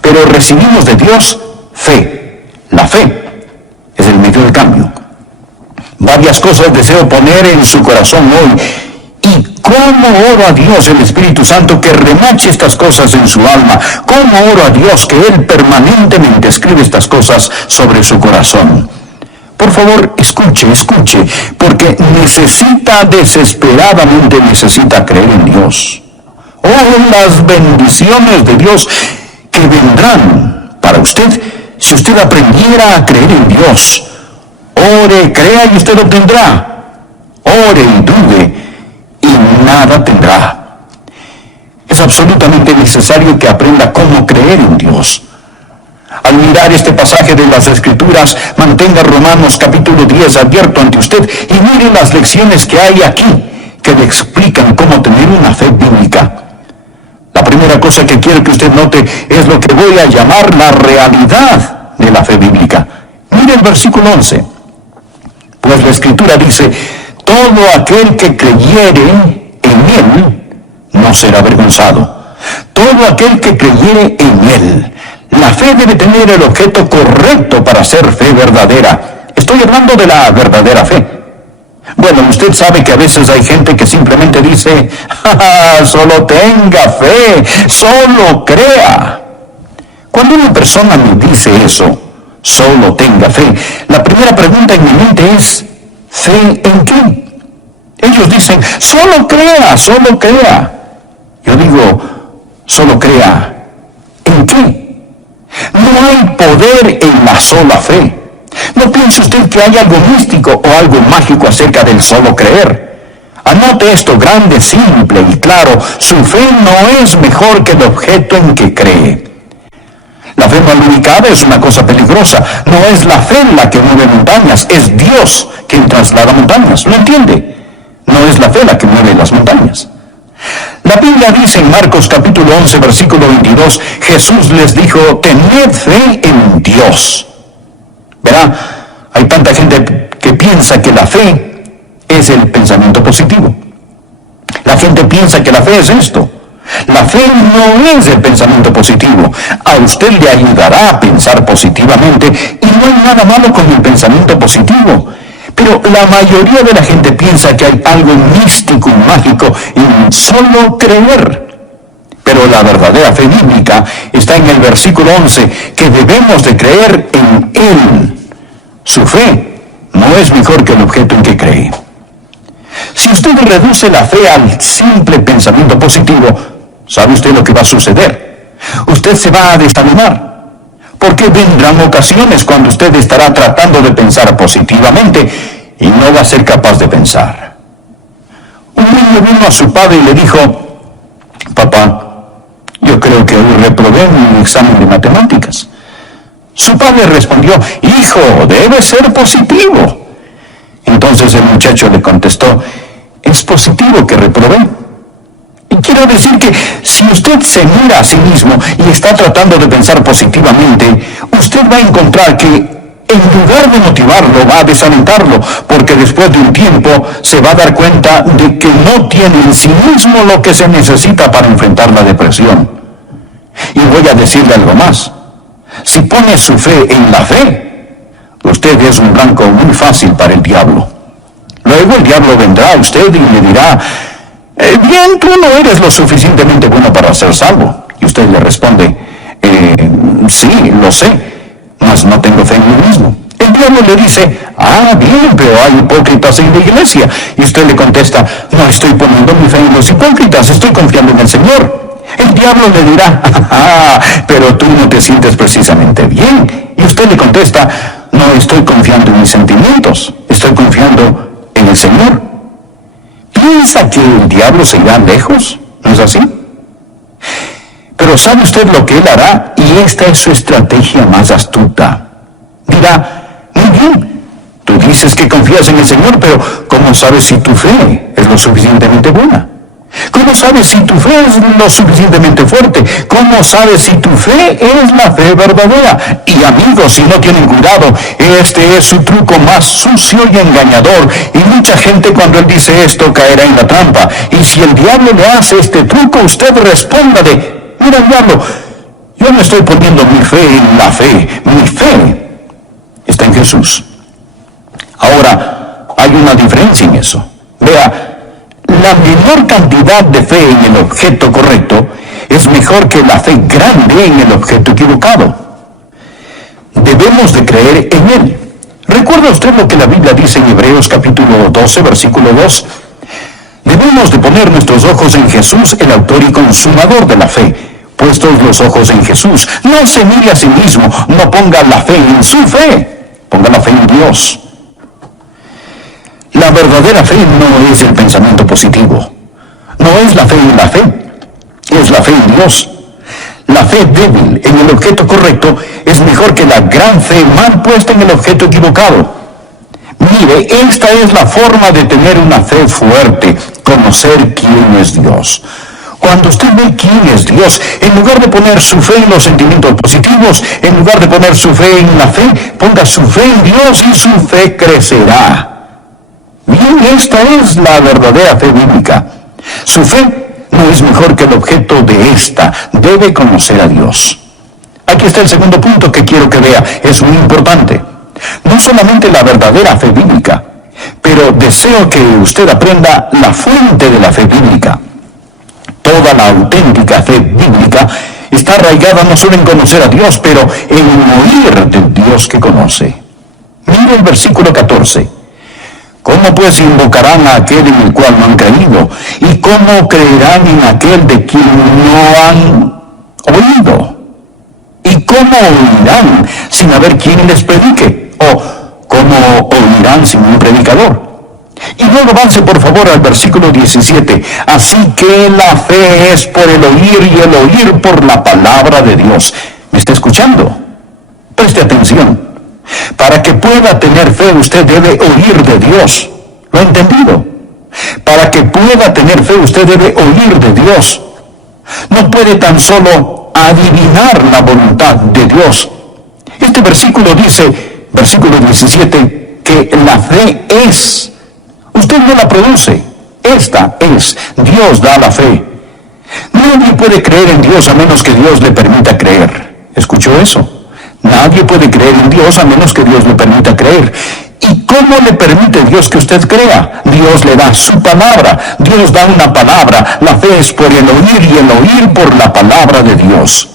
pero recibimos de Dios fe. La fe es el medio de cambio. Varias cosas deseo poner en su corazón hoy. Y cómo oro a Dios, el Espíritu Santo, que remache estas cosas en su alma. Cómo oro a Dios que Él permanentemente escribe estas cosas sobre su corazón. Por favor, escuche, porque desesperadamente necesita creer en Dios. Oh, las bendiciones de Dios que vendrán para usted si usted aprendiera a creer en Dios. Ore, crea y usted obtendrá. Ore y dude y nada tendrá. Es absolutamente necesario que aprenda cómo creer en Dios. Al mirar este pasaje de las Escrituras, mantenga Romanos capítulo 10 abierto ante usted y mire las lecciones que hay aquí que le explican cómo tener una fe bíblica. La primera cosa que quiero que usted note es lo que voy a llamar la realidad de la fe bíblica. Mire el versículo 11. Pues la Escritura dice: todo aquel que creyere en Él no será avergonzado. Todo aquel que creyere en Él. La fe debe tener el objeto correcto para ser fe verdadera. Estoy hablando de la verdadera fe. Bueno, usted sabe que a veces hay gente que simplemente dice: solo tenga fe, solo crea. Cuando una persona me dice eso, solo tenga fe, la primera pregunta en mi mente es: ¿fe en qué? Ellos dicen: solo crea, solo crea. Yo digo: solo crea, ¿en qué? No hay poder en la sola fe. No piense usted que hay algo místico o algo mágico acerca del solo creer. Anote esto grande, simple y claro: su fe no es mejor que el objeto en que cree. La fe mal ubicada es una cosa peligrosa. No es la fe la que mueve montañas, es Dios quien traslada montañas. ¿Lo entiende? No es la fe la que mueve las montañas. La Biblia dice en Marcos capítulo 11, versículo 22, Jesús les dijo: tened fe en Dios. Verá, hay tanta gente que piensa que la fe es el pensamiento positivo. La gente piensa que la fe es esto. La fe no es el pensamiento positivo. A usted le ayudará a pensar positivamente y no hay nada malo con el pensamiento positivo. Pero la mayoría de la gente piensa que hay algo místico y mágico en solo creer. Pero la verdadera fe bíblica está en el versículo 11, que debemos de creer en Él. Su fe no es mejor que el objeto en que cree. Si usted reduce la fe al simple pensamiento positivo, ¿sabe usted lo que va a suceder? Usted se va a desanimar. Porque vendrán ocasiones cuando usted estará tratando de pensar positivamente y no va a ser capaz de pensar. Un niño vino a su padre y le dijo: papá, yo creo que hoy reprobé mi examen de matemáticas. Su padre respondió: hijo, debe ser positivo. Entonces el muchacho le contestó: es positivo que reprobé. Y quiero decir que si usted se mira a sí mismo y está tratando de pensar positivamente, usted va a encontrar que en lugar de motivarlo, va a desalentarlo, porque después de un tiempo se va a dar cuenta de que no tiene en sí mismo lo que se necesita para enfrentar la depresión. Y voy a decirle algo más: si pone su fe en la fe, usted es un blanco muy fácil para el diablo. Luego el diablo vendrá a usted y le dirá: bien, tú no eres lo suficientemente bueno para ser salvo. Y usted le responde: sí, lo sé, mas no tengo fe en mí mismo. El diablo le dice: bien, pero hay hipócritas en la iglesia. Y usted le contesta: no estoy poniendo mi fe en los hipócritas, estoy confiando en el Señor. El diablo le dirá: pero tú no te sientes precisamente bien. Y usted le contesta: no estoy confiando en mis sentimientos, estoy confiando en el Señor. ¿Piensa que el diablo se irá lejos? ¿No es así? Pero ¿sabe usted lo que él hará? Y esta es su estrategia más astuta. Dirá: muy bien, tú dices que confías en el Señor, pero ¿cómo sabes si tu fe es lo suficientemente buena? ¿Cómo sabes si tu fe es lo suficientemente fuerte? ¿Cómo sabes si tu fe es la fe verdadera? Y amigos, si no tienen cuidado, este es su truco más sucio y engañador. Y mucha gente, cuando él dice esto, caerá en la trampa. Y si el diablo le hace este truco, usted responda mira, diablo, Yo no estoy poniendo mi fe en la fe. Mi fe está en Jesús. Ahora, hay una diferencia en eso. Vea, la menor cantidad de fe en el objeto correcto es mejor que la fe grande en el objeto equivocado. Debemos de creer en Él. ¿Recuerda usted lo que la Biblia dice en Hebreos capítulo 12, versículo 2? Debemos de poner nuestros ojos en Jesús, el autor y consumador de la fe. Puestos los ojos en Jesús, no se mire a sí mismo, no ponga la fe en su fe, ponga la fe en Dios. La verdadera fe no es el pensamiento positivo, no es la fe en la fe, es la fe en Dios. La fe débil en el objeto correcto es mejor que la gran fe mal puesta en el objeto equivocado. Mire, esta es la forma de tener una fe fuerte, conocer quién es Dios. Cuando usted ve quién es Dios, en lugar de poner su fe en los sentimientos positivos, en lugar de poner su fe en la fe, ponga su fe en Dios y su fe crecerá. Bien, esta es la verdadera fe bíblica. Su fe no es mejor que el objeto de esta, debe conocer a Dios. Aquí está el segundo punto que quiero que vea, es muy importante. No solamente la verdadera fe bíblica, pero deseo que usted aprenda la fuente de la fe bíblica. Toda la auténtica fe bíblica está arraigada no solo en conocer a Dios, pero en oír del Dios que conoce. Mire el versículo 14. ¿Cómo pues invocarán a aquel en el cual no han creído? ¿Y cómo creerán en aquel de quien no han oído? ¿Y cómo oirán sin haber quien les predique? ¿O cómo oirán sin un predicador? Y luego avance por favor al versículo 17. Así que la fe es por el oír y el oír por la palabra de Dios. ¿Me está escuchando? Preste atención. Para que pueda tener fe usted debe oír de Dios. ¿Lo ha entendido? Para que pueda tener fe usted debe oír de Dios. No puede tan solo adivinar la voluntad de Dios. Este versículo dice, versículo 17, que la fe es. Usted no la produce. Esta es. Dios da la fe. Nadie puede creer en Dios a menos que Dios le permita creer. ¿Escuchó eso? Nadie puede creer en Dios a menos que Dios le permita creer. ¿Y cómo le permite Dios que usted crea? Dios le da su palabra. Dios da una palabra. La fe es por el oír y el oír por la palabra de Dios.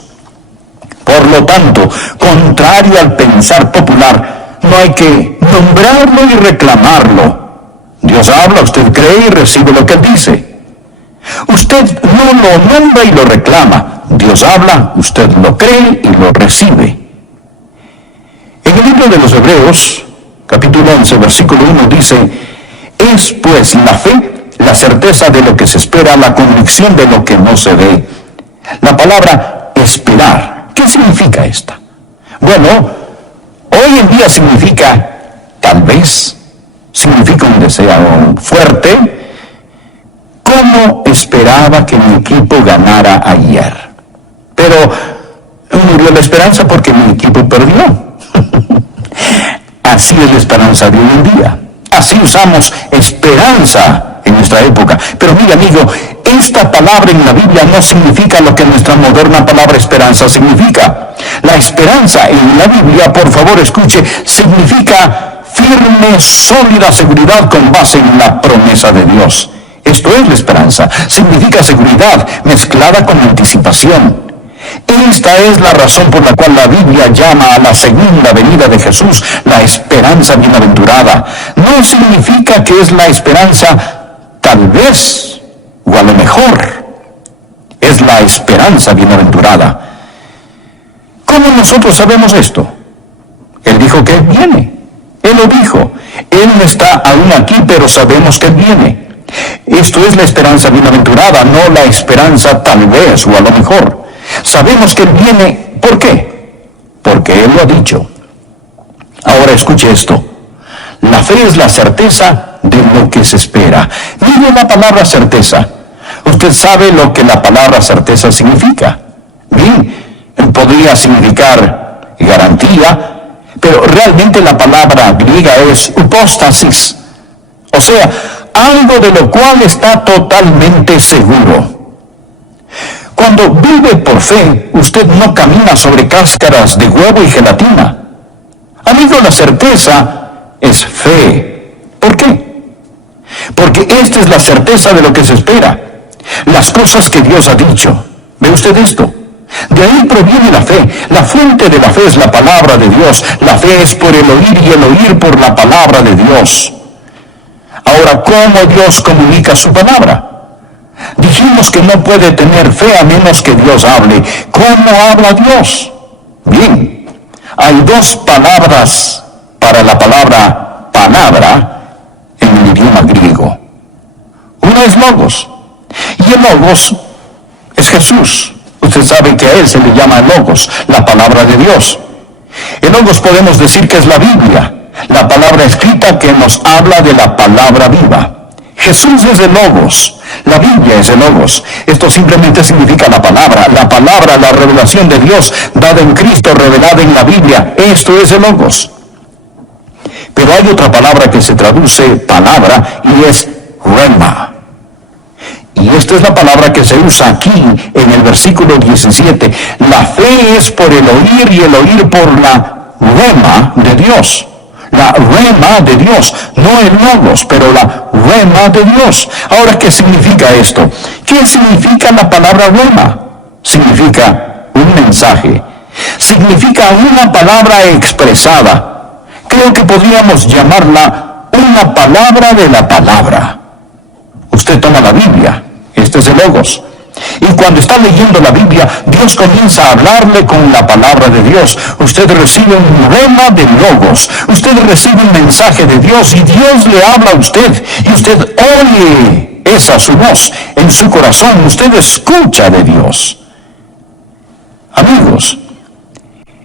Por lo tanto, contrario al pensar popular, no hay que nombrarlo y reclamarlo. Dios habla, usted cree y recibe lo que Él dice. Usted no lo nombra y lo reclama. Dios habla, usted lo cree y lo recibe. En el libro de los Hebreos, capítulo 11, versículo 1 dice, es pues la fe, la certeza de lo que se espera, la convicción de lo que no se ve. La palabra esperar, ¿qué significa esta? Bueno, hoy en día significa tal vez, significa un deseo fuerte. ¿Cómo esperaba que mi equipo ganara ayer? Pero murió la esperanza porque mi equipo perdió. Así es la esperanza de hoy en día. Así usamos esperanza en nuestra época. Pero mire, amigo, esta palabra en la Biblia no significa lo que nuestra moderna palabra esperanza significa. La esperanza en la Biblia, por favor escuche, significa firme, sólida seguridad con base en la promesa de Dios. Esto es la esperanza. Significa seguridad mezclada con anticipación. Esta es la razón por la cual la Biblia llama a la segunda venida de Jesús la esperanza bienaventurada. No significa que es la esperanza tal vez o a lo mejor. Es la esperanza bienaventurada. ¿Cómo nosotros sabemos esto? Él dijo que Él viene. Él lo dijo. Él no está aún aquí, pero sabemos que Él viene. Esto es la esperanza bienaventurada, no la esperanza tal vez o a lo mejor. Sabemos que Él viene. ¿Por qué? Porque Él lo ha dicho. Ahora escuche esto. La fe es la certeza de lo que se espera. Mire la palabra certeza. Usted sabe lo que la palabra certeza significa. Bien, podría significar garantía, pero realmente la palabra griega es hipóstasis. O sea, algo de lo cual está totalmente seguro. Cuando vive por fe, usted no camina sobre cáscaras de huevo y gelatina. Amigo, la certeza es fe. ¿Por qué? Porque esta es la certeza de lo que se espera. Las cosas que Dios ha dicho. ¿Ve usted esto? De ahí proviene la fe. La fuente de la fe es la palabra de Dios. La fe es por el oír y el oír por la palabra de Dios. Ahora, ¿cómo Dios comunica su palabra? Dijimos que no puede tener fe a menos que Dios hable. ¿Cómo habla Dios? Bien, hay dos palabras para la palabra palabra en el idioma griego. Una es logos, y el logos es Jesús. Usted sabe que a él se le llama logos, la palabra de Dios. El logos podemos decir que es la Biblia, la palabra escrita que nos habla de la palabra viva. Jesús es el logos, la Biblia es el logos. Esto simplemente significa la palabra, la revelación de Dios dada en Cristo, revelada en la Biblia. Esto es el logos. Pero hay otra palabra que se traduce palabra y es rema. Y esta es la palabra que se usa aquí en el versículo 17. La fe es por el oír y el oír por la rema de Dios. La rema de Dios, no el logos, pero la rema de Dios. Ahora, ¿qué significa esto? ¿Qué significa la palabra rema? Significa un mensaje. Significa una palabra expresada. Creo que podríamos llamarla una palabra de la palabra. Usted toma la Biblia, este es el logos. Y cuando está leyendo la Biblia, Dios comienza a hablarle con la palabra de Dios. Usted recibe un rema de logos. Usted recibe un mensaje de Dios y Dios le habla a usted. Y usted oye esa su voz en su corazón. Usted escucha de Dios. Amigos,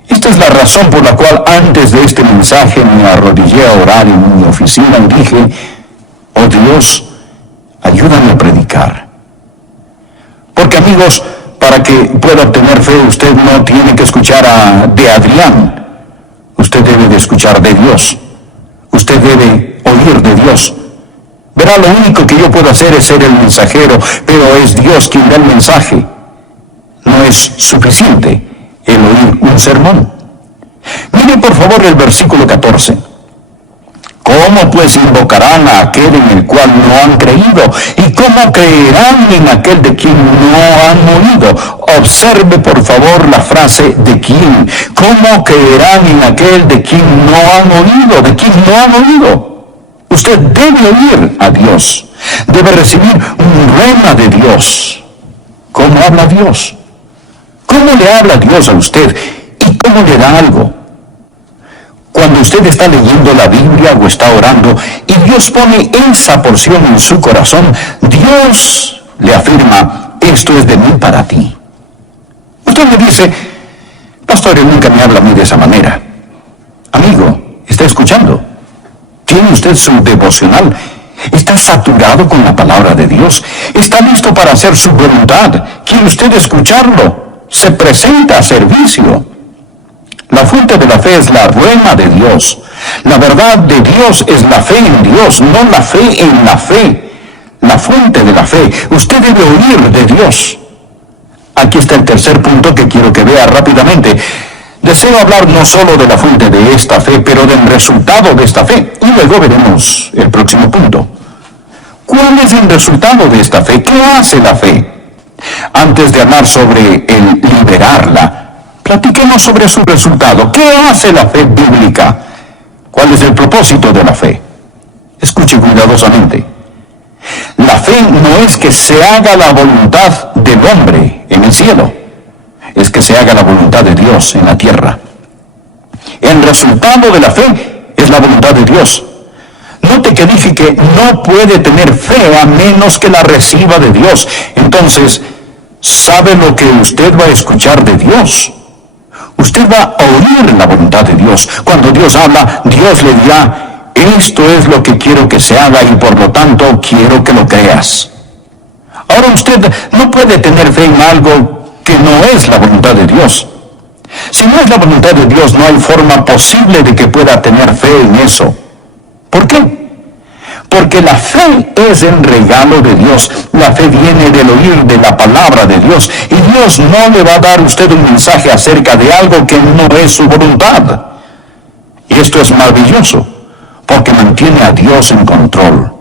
esta es la razón por la cual antes de este mensaje me arrodillé a orar en mi oficina y dije, oh Dios, ayúdame a predicar. Porque amigos, para que pueda obtener fe, usted no tiene que escuchar de Adrián. Usted debe de escuchar de Dios. Usted debe oír de Dios. Verá, lo único que yo puedo hacer es ser el mensajero, pero es Dios quien da el mensaje. No es suficiente el oír un sermón. Mire por favor el versículo 14. ¿Cómo pues invocarán a aquel en el cual no han creído? ¿Y cómo creerán en aquel de quien no han oído? Observe por favor la frase ¿de quién? ¿Cómo creerán en aquel de quien no han oído? ¿De quien no han oído? Usted debe oír a Dios. Debe recibir un rema de Dios. ¿Cómo habla Dios? ¿Cómo le habla Dios a usted? ¿Y cómo le da algo? Cuando usted está leyendo la Biblia o está orando y Dios pone esa porción en su corazón, Dios le afirma, esto es de mí para ti. Usted me dice, pastor, él nunca me habla a mí de esa manera. Amigo, ¿está escuchando? ¿Tiene usted su devocional? ¿Está saturado con la palabra de Dios? ¿Está listo para hacer su voluntad? ¿Quiere usted escucharlo? Se presenta a servicio. La fuente de la fe es la rema de Dios. La verdad de Dios es la fe en Dios, no la fe en la fe. La fuente de la fe. Usted debe oír de Dios. Aquí está el tercer punto que quiero que vea rápidamente. Deseo hablar no solo de la fuente de esta fe, pero del resultado de esta fe. Y luego veremos el próximo punto. ¿Cuál es el resultado de esta fe? ¿Qué hace la fe? Antes de hablar sobre el liberarla, platiquemos sobre su resultado. ¿Qué hace la fe bíblica? ¿Cuál es el propósito de la fe? Escuche cuidadosamente. La fe no es que se haga la voluntad del hombre en el cielo, es que se haga la voluntad de Dios en la tierra. El resultado de la fe es la voluntad de Dios. Note que dije que no puede tener fe a menos que la reciba de Dios. Entonces, ¿sabe lo que usted va a escuchar de Dios? Usted va a oír la voluntad de Dios. Cuando Dios habla, Dios le dirá, esto es lo que quiero que se haga y por lo tanto quiero que lo creas. Ahora usted no puede tener fe en algo que no es la voluntad de Dios. Si no es la voluntad de Dios, no hay forma posible de que pueda tener fe en eso. ¿Por qué? Porque la fe es el regalo de Dios. La fe viene del oír de la palabra de Dios. Y Dios no le va a dar a usted un mensaje acerca de algo que no es su voluntad. Y esto es maravilloso, porque mantiene a Dios en control.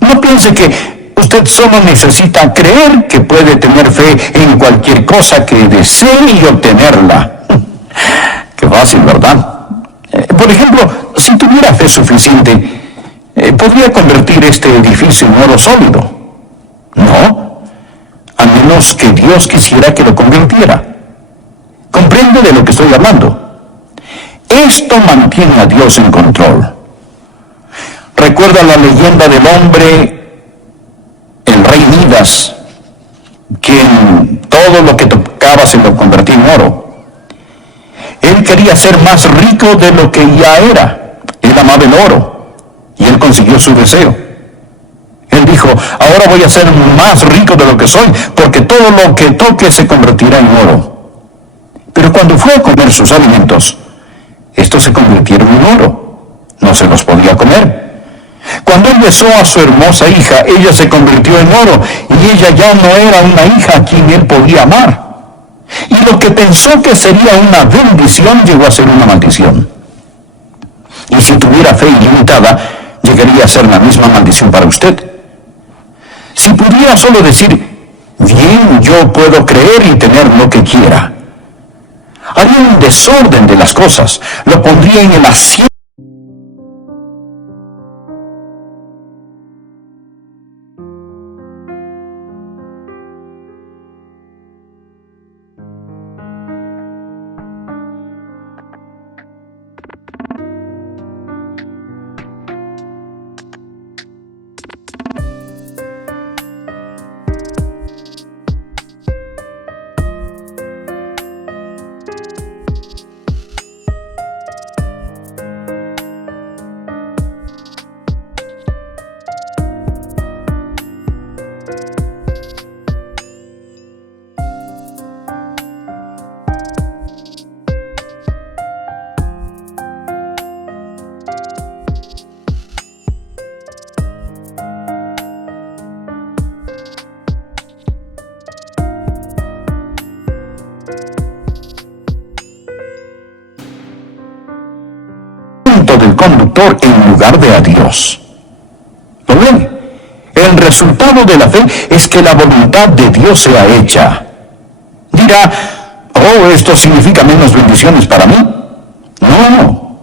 No piense que usted solo necesita creer que puede tener fe en cualquier cosa que desee y obtenerla. Qué fácil, ¿verdad? Por ejemplo, si tuviera fe suficiente, podría convertir este edificio en oro sólido. No, a menos que Dios quisiera que lo convirtiera. ¿Comprende de lo que estoy hablando? Esto mantiene a Dios en control. Recuerda la leyenda del hombre, el rey Midas, quien todo lo que tocaba se lo convertía en oro. Él quería ser más rico de lo que ya era. Él amaba el oro y él consiguió su deseo. Él dijo, ahora voy a ser más rico de lo que soy, porque todo lo que toque se convertirá en oro. Pero cuando fue a comer sus alimentos, estos se convirtieron en oro. No se los podía comer. Cuando él besó a su hermosa hija, ella se convirtió en oro, y ella ya no era una hija a quien él podía amar. Y lo que pensó que sería una bendición llegó a ser una maldición. Y si tuviera fe ilimitada, llegaría a ser la misma maldición para usted. Si pudiera solo decir, bien, yo puedo creer y tener lo que quiera, haría un desorden de las cosas, lo pondría en el asiento. Del conductor en lugar de a Dios. ¿Lo ven? El resultado de la fe es que la voluntad de Dios sea hecha. Dirá, oh, esto significa menos bendiciones para mí. No,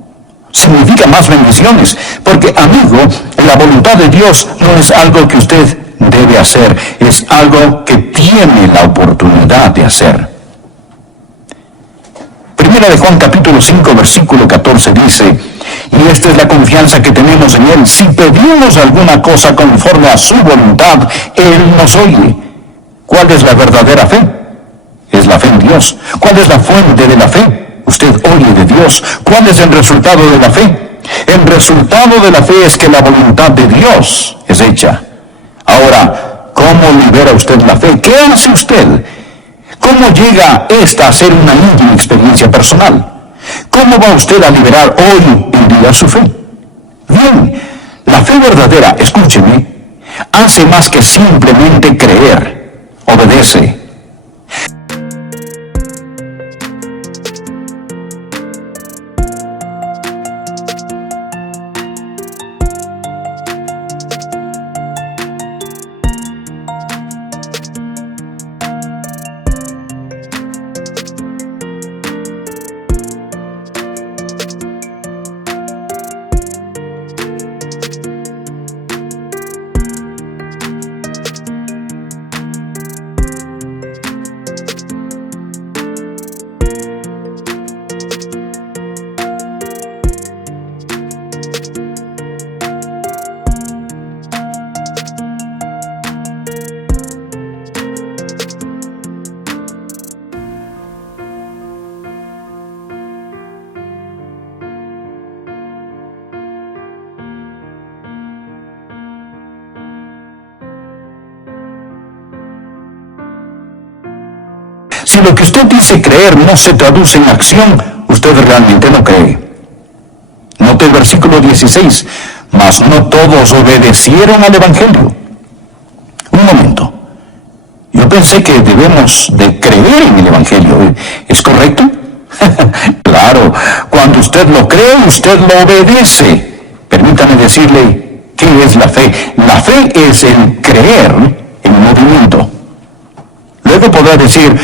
significa más bendiciones, porque, amigo, la voluntad de Dios no es algo que usted debe hacer, es algo que tiene la oportunidad de hacer. Primera de Juan capítulo 5 versículo 14 dice, y esta es la confianza que tenemos en Él, si pedimos alguna cosa conforme a su voluntad, Él nos oye. ¿Cuál es la verdadera fe? Es la fe en Dios. ¿Cuál es la fuente de la fe? Usted oye de Dios. ¿Cuál es el resultado de la fe? El resultado de la fe es que la voluntad de Dios es hecha. Ahora, ¿cómo libera usted la fe? ¿Qué hace usted? ¿Cómo llega esta a ser una íntima experiencia personal? ¿Cómo va usted a liberar hoy en día su fe? Bien, la fe verdadera, escúcheme, hace más que simplemente creer, obedece. Si lo que usted dice creer no se traduce en acción, usted realmente no cree. Note el versículo 16. mas no todos obedecieron al Evangelio. Un momento. Yo pensé que debemos de creer en el Evangelio. ¿Es correcto? Claro, cuando usted lo cree, usted lo obedece. Permítame decirle, ¿qué es la fe? La fe es el creer en movimiento. Luego podrá decir,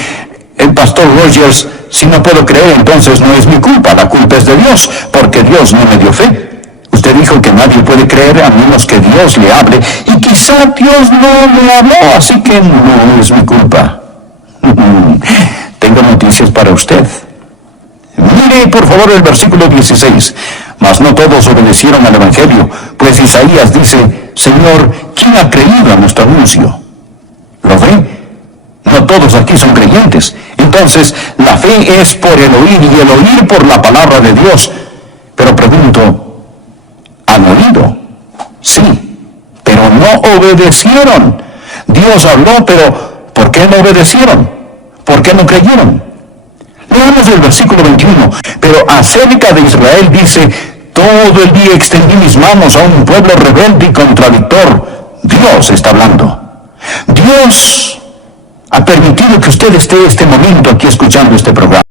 el pastor Rogers, si no puedo creer, entonces no es mi culpa, la culpa es de Dios, porque Dios no me dio fe. Usted dijo que nadie puede creer a menos que Dios le hable, y quizá Dios no le habló, así que no es mi culpa. Tengo noticias para usted. Mire, por favor, el versículo 16. Mas no todos obedecieron al Evangelio, pues Isaías dice, Señor, ¿quién ha creído a nuestro anuncio? ¿Lo ve? No todos aquí son creyentes. Entonces, la fe es por el oír, y el oír por la palabra de Dios. Pero pregunto, ¿han oído? Sí, pero no obedecieron. Dios habló, pero ¿por qué no obedecieron? ¿Por qué no creyeron? Leamos el versículo 21. Pero acerca de Israel dice, todo el día extendí mis manos a un pueblo rebelde y contradictor. Dios está hablando. Dios ha permitido que usted esté este momento aquí escuchando este programa.